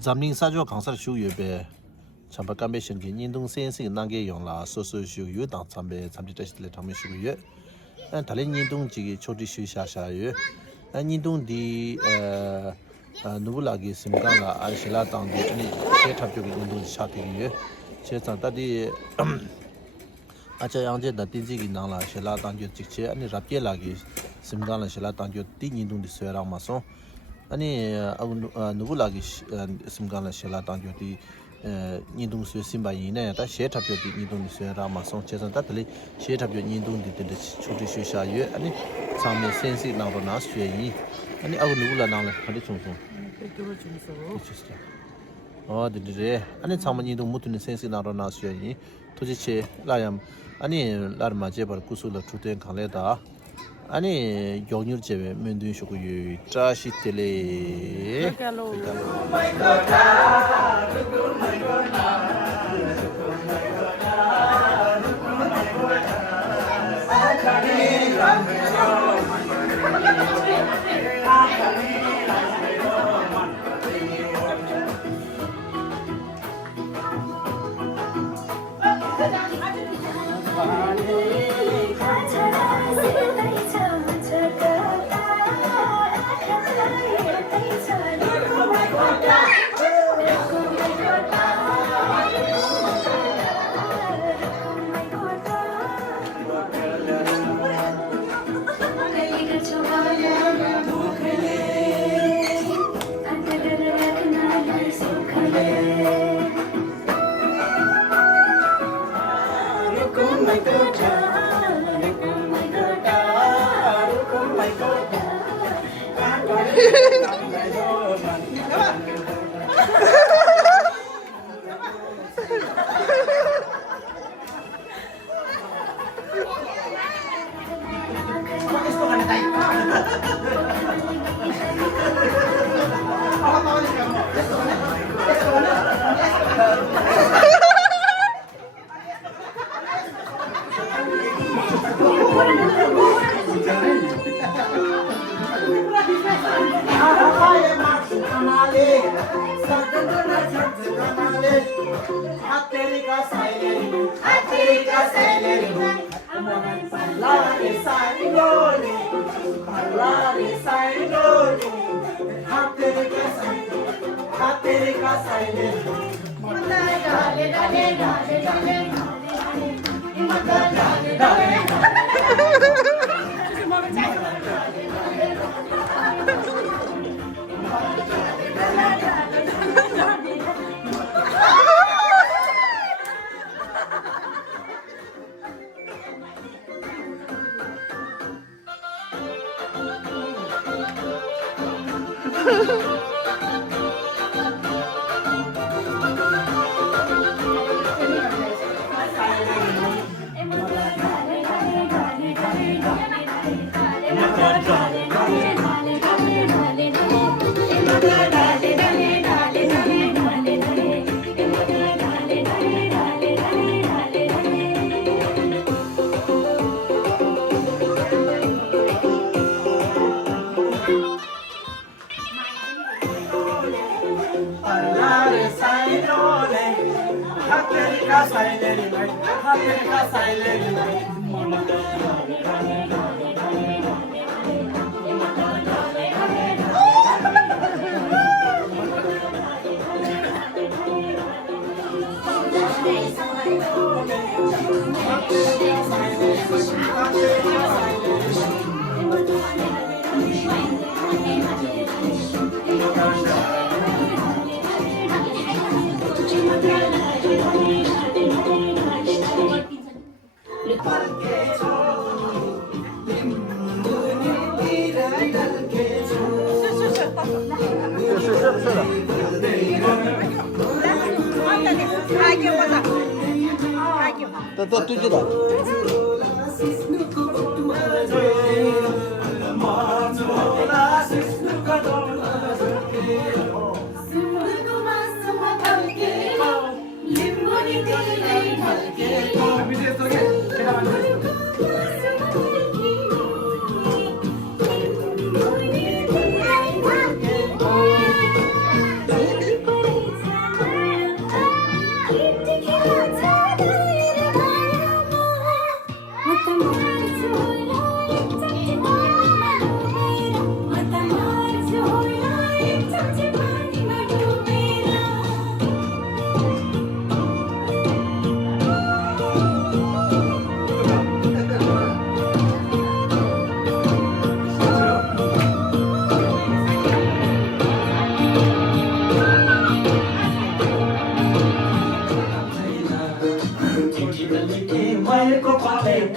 Zamling Sajo Kansar Shu Yube Champa Kambation Nindung Sensi Nange Yongla Soso Shu Yu Dang Sambe Samjitash Letami Shu Yu and Talin Nindung Jigi Choti Shu Shasha Yu and Nindung di Nubulagi Simganga Ashila Tang di Shetapu Nindung Shaki Yu Chetan Tadi Acha Yangje da Tinji Nala Shela Tangju Chiche and Rapie Lagi Simganga Shela Tangju Ti Nindung di Sera Mason 아니 누구라기 심간을 셀라 당교디 인동수 심바이네 다 셰탑교디 인동수 라마송 제선다들이 셰탑교 인동디 추리슈샤예 아니 상면 센시 나로나 쇠이 아니 아우 누구라 나를 하리 총총 디디레 아니 상면 인동 무트는 센시 나로나 쇠이 도지체 라얌 아니 라르마 제발 구슬로 추된 강래다 아니 용률 제외 면도 쇼고 짜시 텔레 또 뚜지다.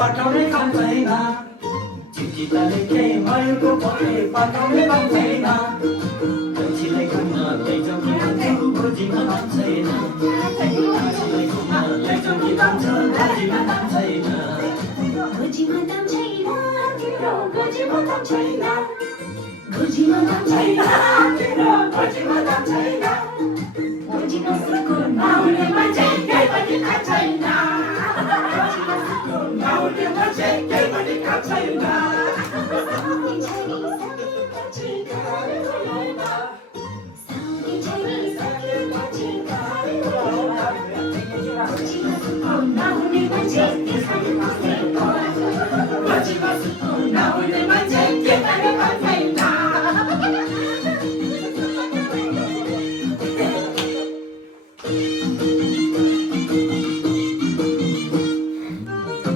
पाठाउने काम छैन चिठीता लेखे मयुरको पत्रे पाठाउने काम छैन मान्छेलाई घुम्न लैजाउँ कि भन्छु खोजीमा काम छैन मान्छेलाई घुम्न लैजाउँ कि भन्छु खोजीमा काम छैन खोजीमा काम छैन तिम्रो खोजीमा काम छैन खोजीमा काम छैन तिम्रो खोजीमा काम छैन खोजीमा सुकुन नहुने मान्छे केही पनि काम छैन नहुने मान्छे केही पनि काम छैन नहुने मान्छे केही पनि काम छैन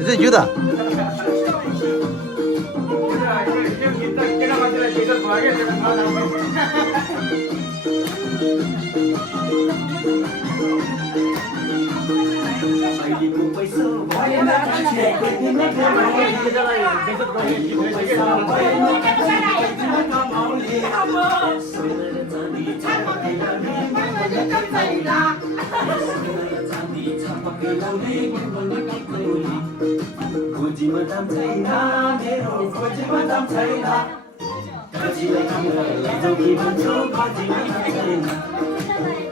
이제 유다. खोजीमा दाम छैन मेरो खोजीमा दाम छैन कतिलाई घुम्न लैजाउँ कि भन्छु खोजीमा दाम छैन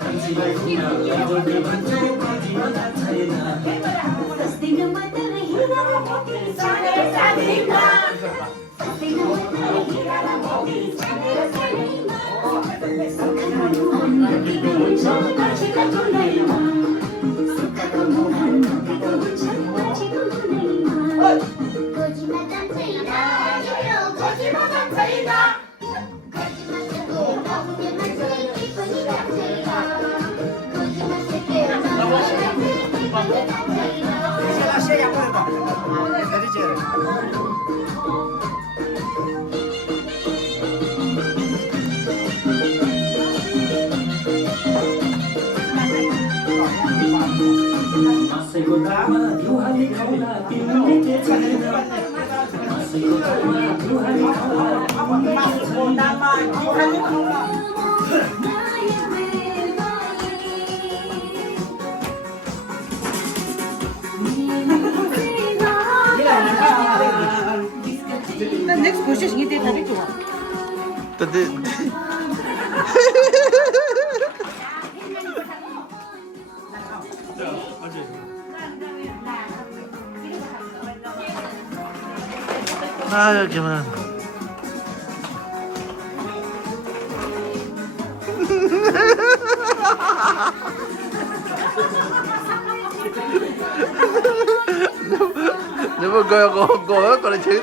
कतिलाई घुम्न लैजाउँ कि भन्छु खोजीमा दाम छैन सस्तिनो मात्र हिरा मोती छानेर साँधिन सस्तिनो मात्र हिरा मोती छानेर साँधिन सुखको मुहान नदीको हुन्छ मान्छेको धुनैमा सुखको मुहान नदीको हुन्छ मान्छेको धुनैमा खोजीमा दाम छैन मेरो खोजीमा दाम छैन खोजीमा सके नहुने मान्छे केही पनि काम छैन खोजीमा सके नहुने मान्छे मासैको दामा दुहाली खाउला तिमीले के छैन मासैको दामा दुहाली खाउला मासैको दामा दुहाली खाउला next question ini dia tadi tu. Tadi. Ah, gimana? Nếu mà cô còn là chứ.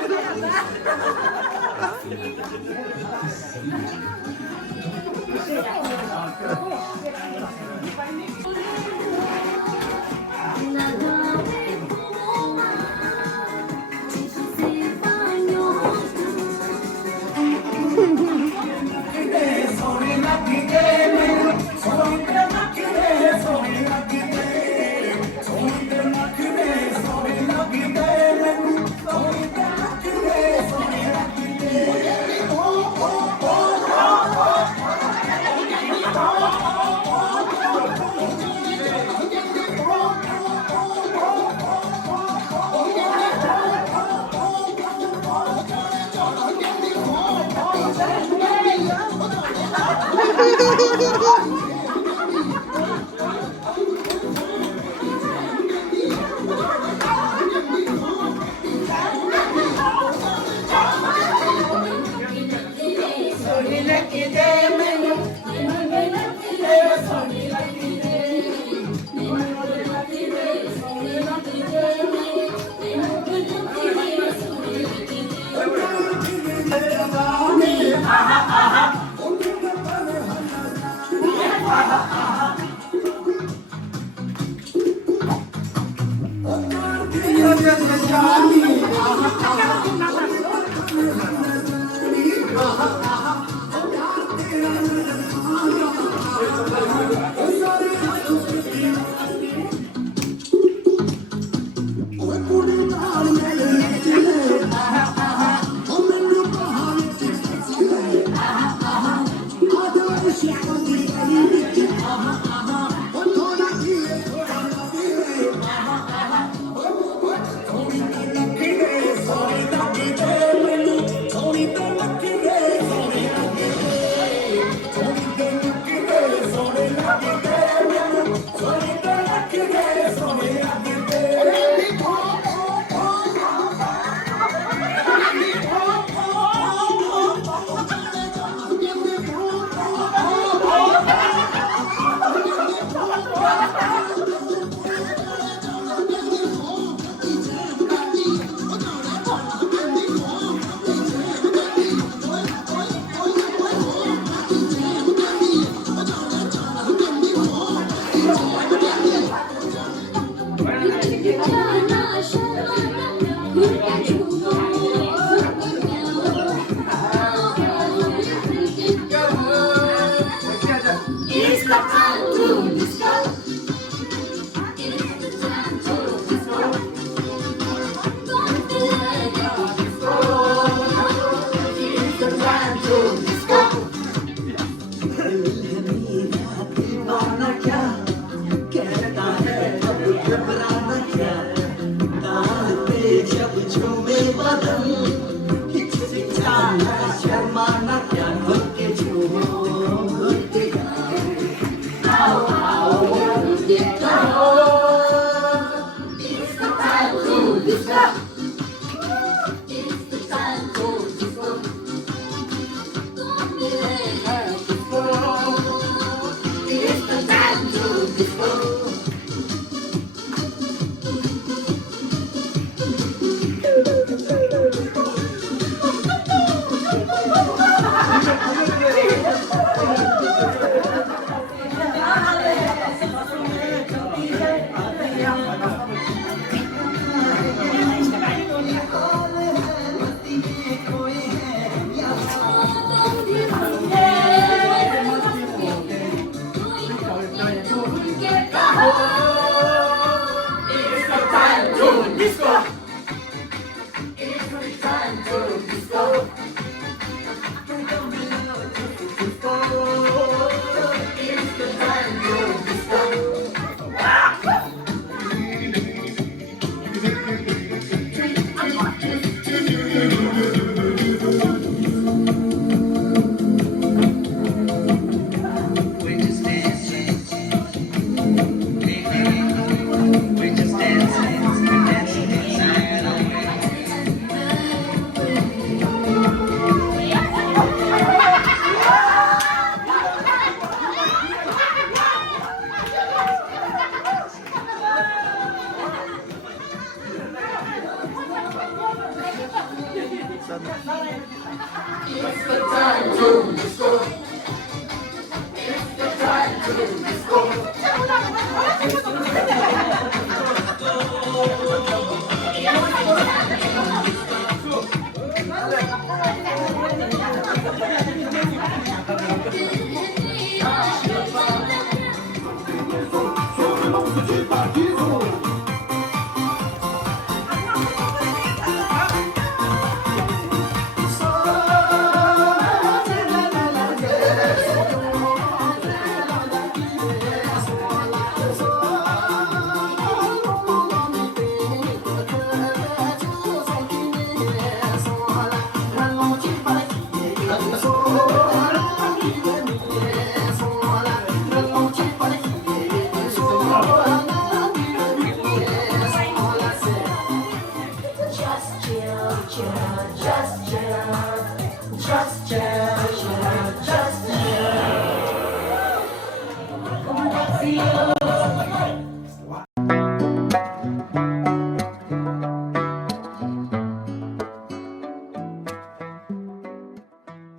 Just chill, chill, just chill.